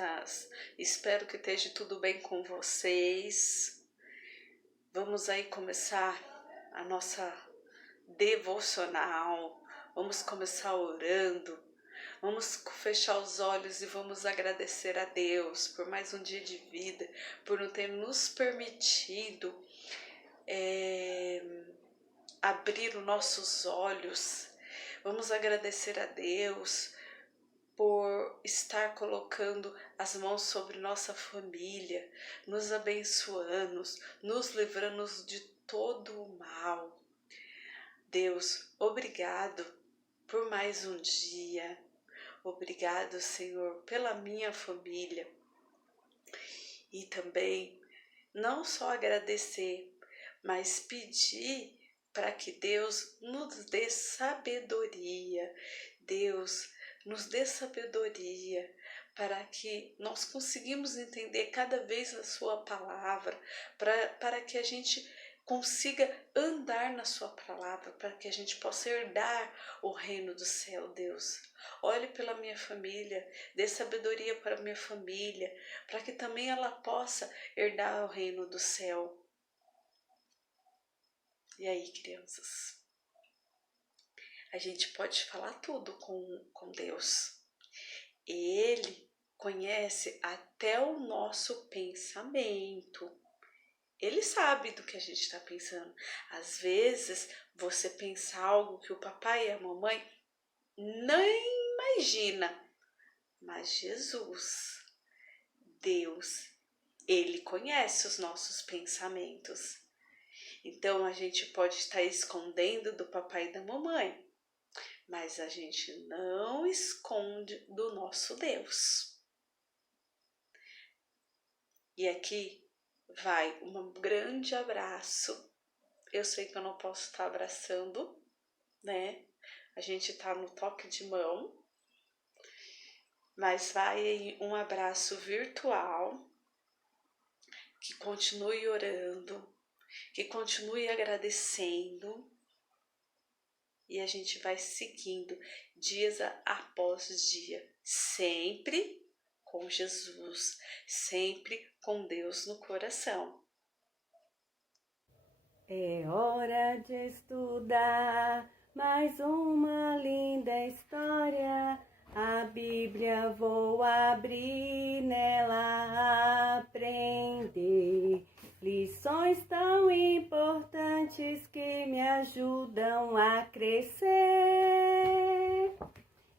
crianças! Espero que esteja tudo bem com vocês. Vamos aí começar a nossa devocional. Vamos começar orando. Vamos fechar os olhos e vamos agradecer a Deus por mais um dia de vida, por não ter nos permitido abrir os nossos olhos. Vamos agradecer a Deus por estar colocando as mãos sobre nossa família, nos abençoando, nos livrando de todo o mal. Deus, obrigado por mais um dia. Obrigado, Senhor, pela minha família. E também, não só agradecer, mas pedir para que Deus nos dê sabedoria. Deus, nos dê sabedoria para que nós conseguimos entender cada vez a sua palavra, para que a gente consiga andar na sua palavra, para que a gente possa herdar o reino do céu, Deus. Olhe pela minha família, dê sabedoria para a minha família, para que também ela possa herdar o reino do céu. E aí, crianças? A gente pode falar tudo com Deus. Ele conhece até o nosso pensamento. Ele sabe do que a gente está pensando. Às vezes, você pensa algo que o papai e a mamãe nem imagina. Mas Jesus, Deus, Ele conhece os nossos pensamentos. Então, a gente pode estar escondendo do papai e da mamãe, mas a gente não esconde do nosso Deus. E aqui vai um grande abraço. Eu sei que eu não posso estar abraçando, né? A gente tá no toque de mão, mas vai aí um abraço virtual. Que continue orando, que continue agradecendo. E a gente vai seguindo dias após dia, sempre com Jesus, sempre com Deus no coração. É hora de estudar mais uma linda história. A Bíblia vou abrir, nela aprender lições tão importantes que me ajudam a crescer.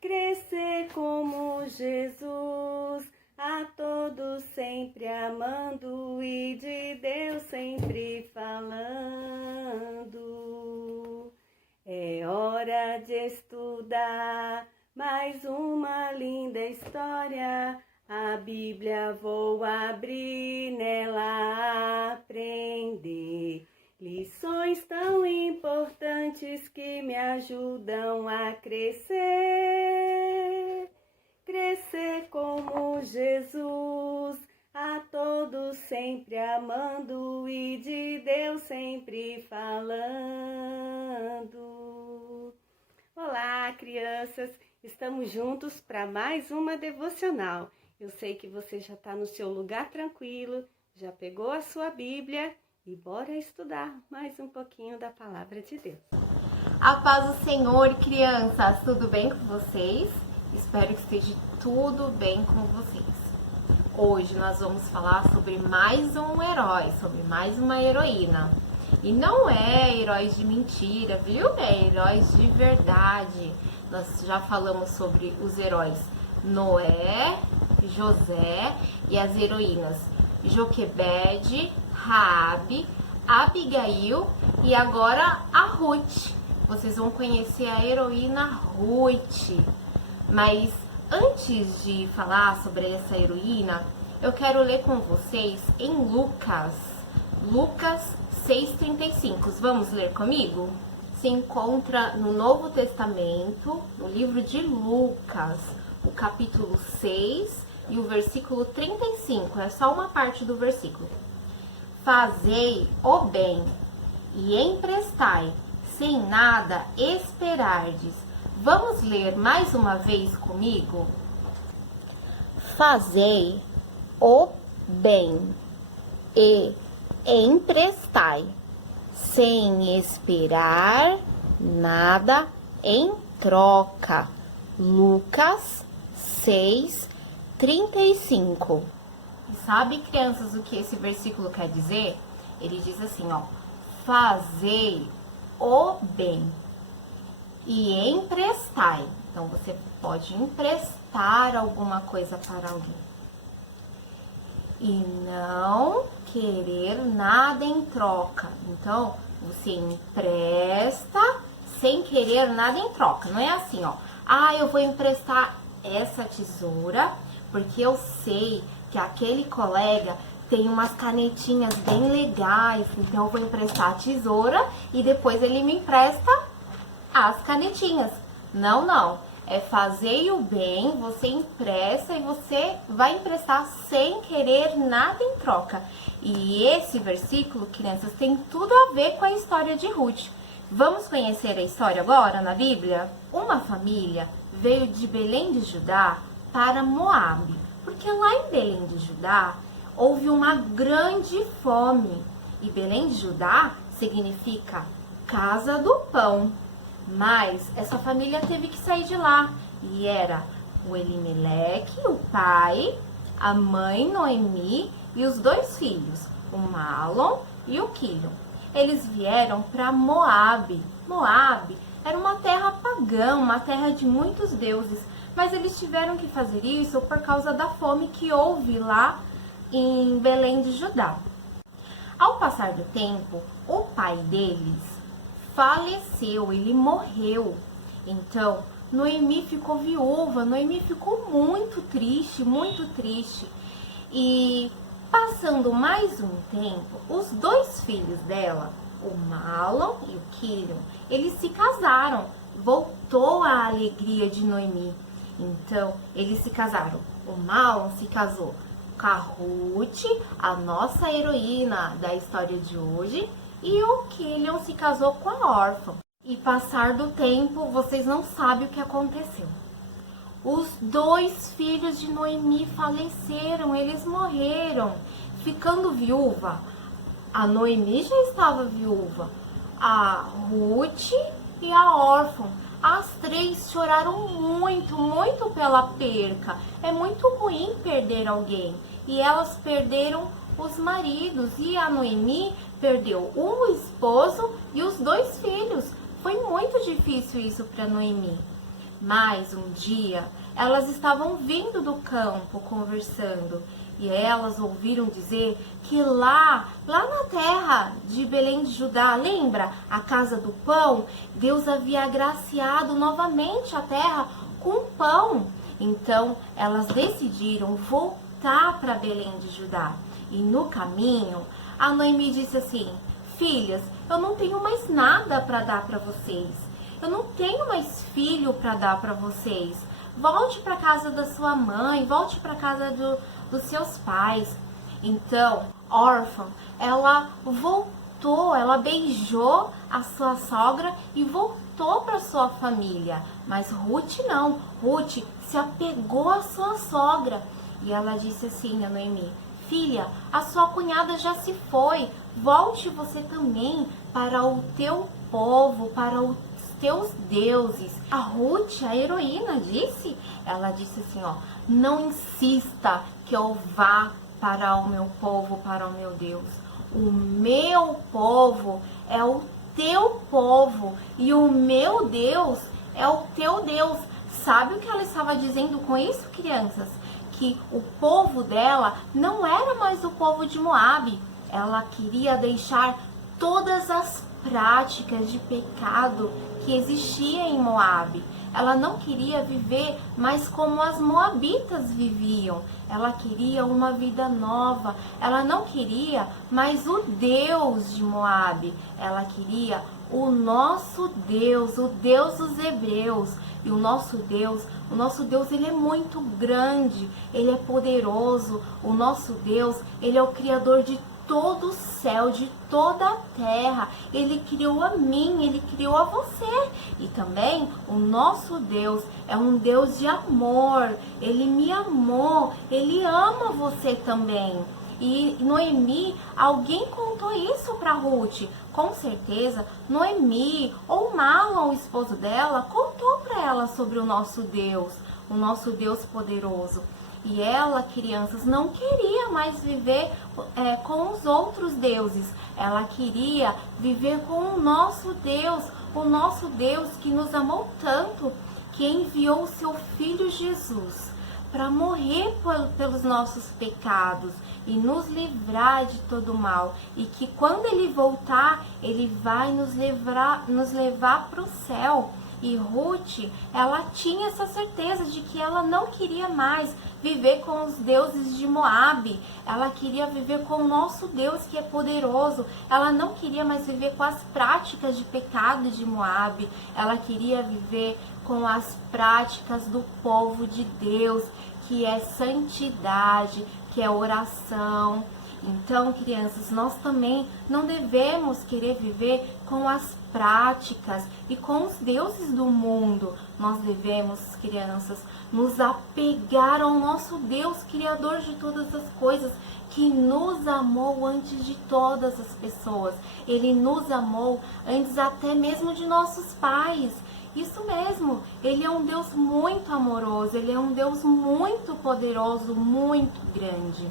Crescer como Jesus, a todos sempre amando e de Deus sempre falando. É hora de estudar mais uma linda história. A Bíblia vou abrir, nela aprender lições tão importantes que me ajudam a crescer. Crescer como Jesus, a todos sempre amando e de Deus sempre falando. Olá, crianças! Estamos juntos para mais uma devocional. Eu sei que você já está no seu lugar tranquilo, já pegou a sua Bíblia e bora estudar mais um pouquinho da Palavra de Deus. A paz do Senhor, crianças! Tudo bem com vocês? Espero que esteja tudo bem com vocês. Hoje nós vamos falar sobre mais um herói, sobre mais uma heroína. E não é heróis de mentira, viu? É heróis de verdade. Nós já falamos sobre os heróis Noé, José e as heroínas Joquebede, Raabe, Abigail e agora a Ruth. Vocês vão conhecer a heroína Ruth. Mas antes de falar sobre essa heroína, eu quero ler com vocês em Lucas 6,35. Vamos ler comigo? Se encontra no Novo Testamento, no livro de Lucas, o capítulo 6 e o versículo 35. É só uma parte do versículo. Fazei o bem e emprestai, sem nada esperardes. Vamos ler mais uma vez comigo? fazei o bem e emprestai, sem esperar nada em troca. Lucas 6:35. E sabe, crianças, o que esse versículo quer dizer? Ele diz assim, ó: fazei o bem e emprestai. Então, você pode emprestar alguma coisa para alguém. E não querer nada em troca. Então, você empresta sem querer nada em troca. Não é assim, ó: ah, eu vou emprestar essa tesoura porque eu sei que aquele colega tem umas canetinhas bem legais, então eu vou emprestar a tesoura e depois ele me empresta as canetinhas. Não, não. É fazer o bem, você empresta e você vai emprestar sem querer nada em troca. E esse versículo, crianças, tem tudo a ver com a história de Ruth. Vamos conhecer a história agora na Bíblia? Uma família veio de Belém de Judá para Moabe, porque lá em Belém de Judá houve uma grande fome. E Belém de Judá significa casa do pão. Mas essa família teve que sair de lá. E era o Elimeleque, o pai, a mãe Noemi e os 2 filhos, o Malom e o Quilion. Eles vieram para Moabe. Moabe era uma terra pagã, uma terra de muitos deuses. Mas eles tiveram que fazer isso por causa da fome que houve lá em Belém de Judá. Ao passar do tempo, o pai deles faleceu, ele morreu. Então, Noemi ficou viúva, Noemi ficou muito triste. E passando mais um tempo, os 2 filhos dela, o Malom e o Quilion, eles se casaram. Voltou a alegria de Noemi. Então, eles se casaram. O Malom se casou com a Ruth, a nossa heroína da história de hoje, e o Quilion se casou com a órfã. E passar do tempo, vocês não sabem o que aconteceu. Os 2 filhos de Noemi faleceram, eles morreram. Ficando viúva, a Noemi já estava viúva, a Ruth e a órfã. As 3 choraram muito pela perca. É muito ruim perder alguém. E elas perderam os maridos. E a Noemi perdeu o esposo e os 2 filhos. Foi muito difícil isso para Noemi. Mas um dia, elas estavam vindo do campo conversando. E elas ouviram dizer que lá na terra de Belém de Judá, lembra? A casa do pão, Deus havia agraciado novamente a terra com pão. Então, elas decidiram voltar para Belém de Judá. E no caminho, a Noemi disse assim: filhas, eu não tenho mais nada para dar para vocês. Eu não tenho mais filho para dar para vocês. Volte para casa da sua mãe, volte para casa dos seus pais. Então, órfã, ela voltou, ela beijou a sua sogra e voltou para sua família. Mas Ruth não, Ruth se apegou à sua sogra. E ela disse assim a Noemi: filha, a sua cunhada já se foi, volte você também para o teu povo, para os teus deuses. A Ruth, a heroína, disse, ela disse assim, ó: não insista que eu vá para o meu povo, para o meu Deus. O meu povo é o teu povo e o meu Deus é o teu Deus. Sabe o que ela estava dizendo com isso, crianças? Que o povo dela não era mais o povo de Moabe. Ela queria deixar todas as práticas de pecado que existia em Moabe. Ela não queria viver mais como as moabitas viviam. Ela queria uma vida nova. Ela não queria mais o Deus de Moabe. Ela queria o nosso Deus, o Deus dos hebreus. E o nosso Deus, ele é muito grande, ele é poderoso. O nosso Deus, ele é o Criador de todo o céu, de toda a terra. Ele criou a mim, Ele criou a você. E também o nosso Deus é um Deus de amor. Ele me amou, Ele ama você também. E Noemi, alguém contou isso para Ruth. Com certeza, Noemi ou Malom, o esposo dela, contou para ela sobre o nosso Deus poderoso. E ela, crianças, não queria mais viver com os outros deuses. Ela queria viver com o nosso Deus que nos amou tanto, que enviou o seu Filho Jesus para morrer pelos nossos pecados e nos livrar de todo mal. E que quando Ele voltar, Ele vai nos levar para o céu. E Ruth, ela tinha essa certeza de que ela não queria mais viver com os deuses de Moabe. Ela queria viver com o nosso Deus que é poderoso. Ela não queria mais viver com as práticas de pecado de Moabe. Ela queria viver com as práticas do povo de Deus, que é santidade, que é oração. Então, crianças, nós também não devemos querer viver com as práticas e com os deuses do mundo. Nós devemos, crianças, nos apegar ao nosso Deus, Criador de todas as coisas, que nos amou antes de todas as pessoas. Ele nos amou antes até mesmo de nossos pais. Isso mesmo, Ele é um Deus muito amoroso, Ele é um Deus muito poderoso, muito grande.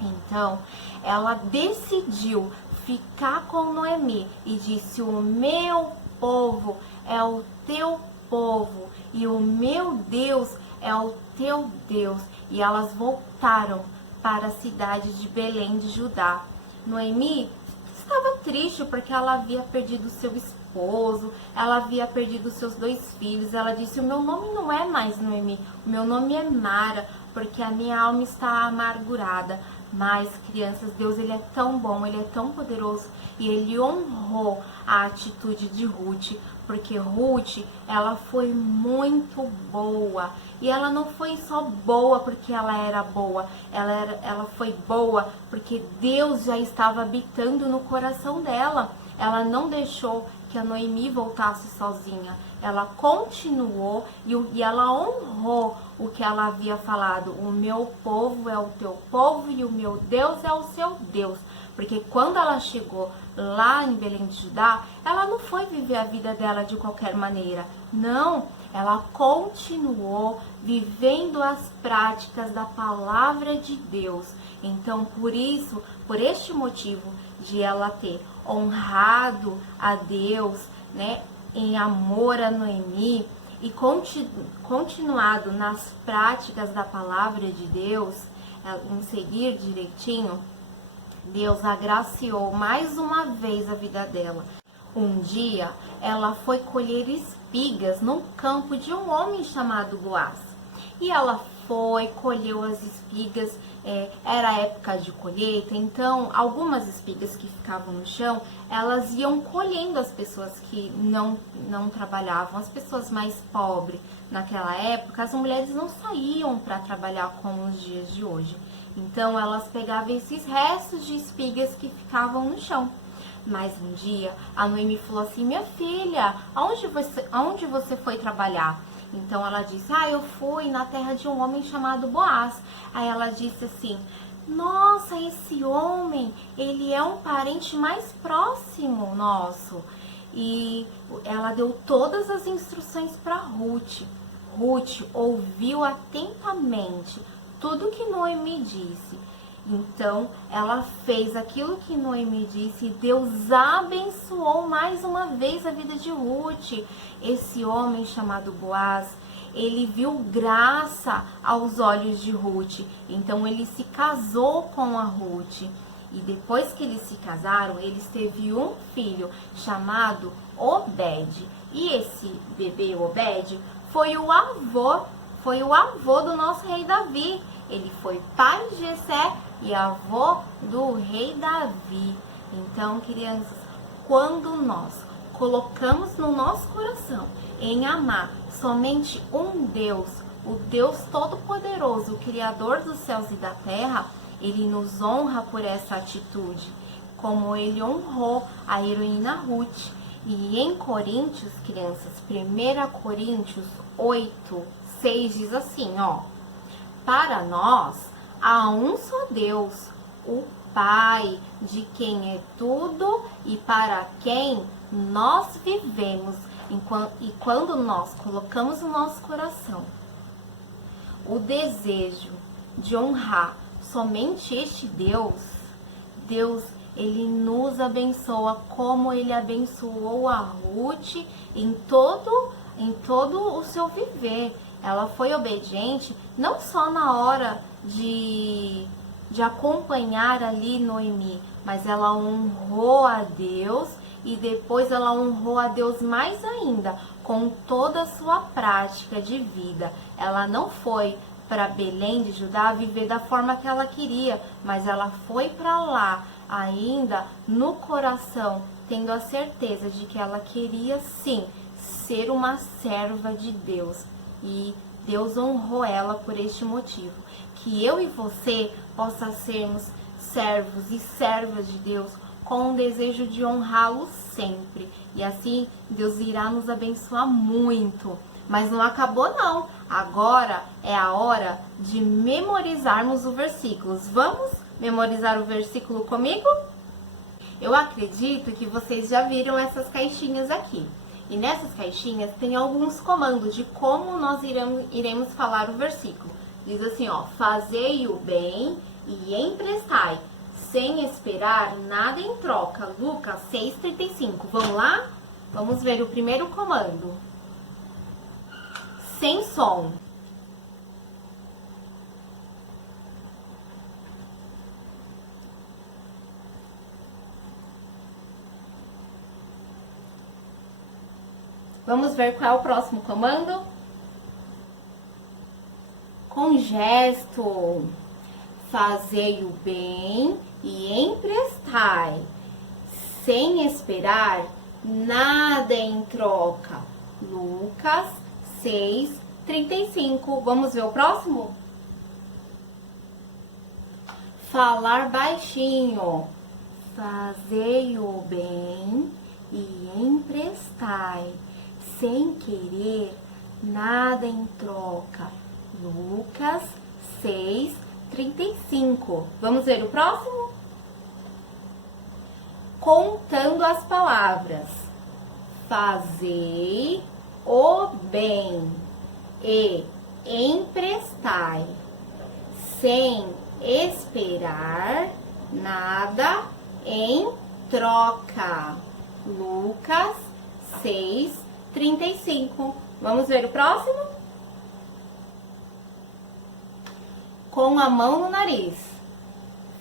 Então, ela decidiu ficar com Noemi e disse: o meu povo é o teu povo e o meu Deus é o teu Deus. E elas voltaram para a cidade de Belém de Judá. Noemi estava triste porque ela havia perdido seu esposo, ela havia perdido seus 2 filhos. Ela disse: o meu nome não é mais Noemi, o meu nome é Mara, porque a minha alma está amargurada. Mas, crianças, Deus, Ele é tão bom, Ele é tão poderoso e Ele honrou a atitude de Ruth, porque Ruth, ela foi muito boa. E ela não foi só boa porque ela era boa, ela foi boa porque Deus já estava habitando no coração dela. Ela não deixou que a Noemi voltasse sozinha. Ela continuou e ela honrou o que ela havia falado. O meu povo é o teu povo e o meu Deus é o seu Deus. Porque quando ela chegou lá em Belém de Judá, ela não foi viver a vida dela de qualquer maneira. Não, ela continuou vivendo as práticas da palavra de Deus. Então, por isso, por este motivo de ela ter honrado a Deus, né, em amor a Noemi e continuado nas práticas da palavra de Deus, em seguir direitinho, Deus agraciou mais uma vez a vida dela. Um dia, ela foi colher espigas num campo de um homem chamado Boaz. E ela foi, colheu as espigas, era época de colheita, então algumas espigas que ficavam no chão, elas iam colhendo as pessoas que não trabalhavam, as pessoas mais pobres. Naquela época, as mulheres não saíam para trabalhar como nos dias de hoje. Então, elas pegavam esses restos de espigas que ficavam no chão. Mas um dia, a Noemi falou assim: minha filha, aonde você foi trabalhar? Então ela disse: eu fui na terra de um homem chamado Boaz. Aí ela disse assim: nossa, esse homem, ele é um parente mais próximo nosso. E ela deu todas as instruções para Ruth. Ruth ouviu atentamente tudo que Noemi disse. Então, ela fez aquilo que Noemi disse e Deus abençoou mais uma vez a vida de Ruth. Esse homem chamado Boaz, ele viu graça aos olhos de Ruth. Então, ele se casou com a Ruth. E depois que eles se casaram, eles teve um filho chamado Obed. E esse bebê Obed foi o avô do nosso rei Davi. Ele foi pai de Jessé e avô do rei Davi. Então, crianças, quando nós colocamos no nosso coração em amar somente um Deus, o Deus Todo-Poderoso, o Criador dos céus e da terra, Ele nos honra por essa atitude, como ele honrou a heroína Ruth. E em Coríntios, crianças, 1 Coríntios 8, 6 diz assim, ó: para nós há um só Deus, o Pai, de quem é tudo e para quem nós vivemos. E quando nós colocamos no nosso coração o desejo de honrar somente este Deus, ele nos abençoa como ele abençoou a Ruth em todo o seu viver. Ela foi obediente não só na hora de acompanhar ali Noemi, mas ela honrou a Deus e depois ela honrou a Deus mais ainda com toda a sua prática de vida. Ela não foi para Belém de Judá viver da forma que ela queria, mas ela foi para lá ainda no coração, tendo a certeza de que ela queria sim ser uma serva de Deus. E Deus honrou ela por este motivo. Que eu e você possa sermos servos e servas de Deus com o desejo de honrá-lo sempre. E assim Deus irá nos abençoar muito. Mas não acabou não. Agora é a hora de memorizarmos os versículos. Vamos memorizar o versículo comigo? Eu acredito que vocês já viram essas caixinhas aqui. E nessas caixinhas tem alguns comandos de como nós iremos falar o versículo. Diz assim, ó: fazei o bem e emprestai, sem esperar nada em troca. Lucas 6,35. Vamos lá? Vamos ver o primeiro comando. Sem som. Vamos ver qual é o próximo comando? Com gesto. Fazei o bem e emprestai, sem esperar nada em troca. Lucas 6,35. Vamos ver o próximo? Falar baixinho. Fazei o bem e emprestai, sem querer nada em troca. Lucas 6,35. Vamos ver o próximo? Contando as palavras. Fazei o bem e emprestai, sem esperar nada em troca. Lucas 6,35. Vamos ver o próximo? Com a mão no nariz.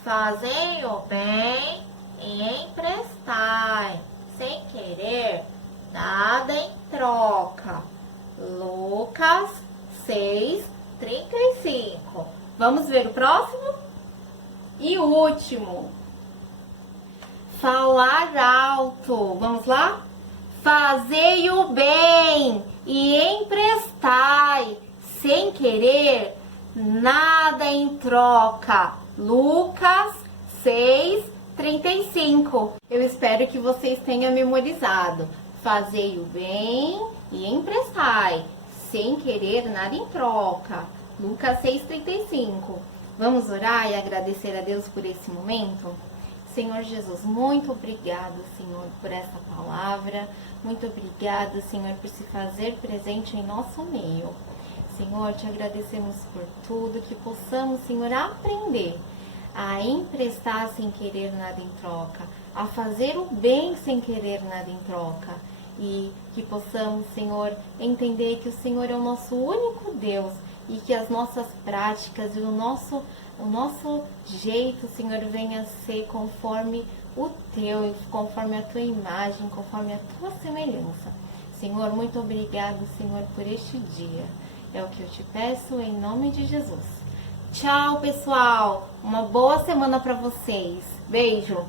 Fazei o bem e emprestai, sem querer nada em troca. Lucas 6,35. Vamos ver o próximo? E o último. Falar alto. Vamos lá? Fazei o bem e emprestai, sem querer nada em troca. Lucas 6,35. Eu espero que vocês tenham memorizado. Fazei o bem e emprestai, sem querer nada em troca. Lucas 6,35. Vamos orar e agradecer a Deus por esse momento? Senhor Jesus, muito obrigado, Senhor, por essa palavra. Muito obrigado, Senhor, por se fazer presente em nosso meio. Senhor, te agradecemos por tudo, que possamos, Senhor, aprender a emprestar sem querer nada em troca, a fazer o bem sem querer nada em troca. E que possamos, Senhor, entender que o Senhor é o nosso único Deus e que as nossas práticas e o nosso jeito, Senhor, venha a ser conforme o Teu, conforme a Tua imagem, conforme a Tua semelhança. Senhor, muito obrigado, Senhor, por este dia. É o que eu te peço em nome de Jesus. Tchau, pessoal! Uma boa semana para vocês. Beijo!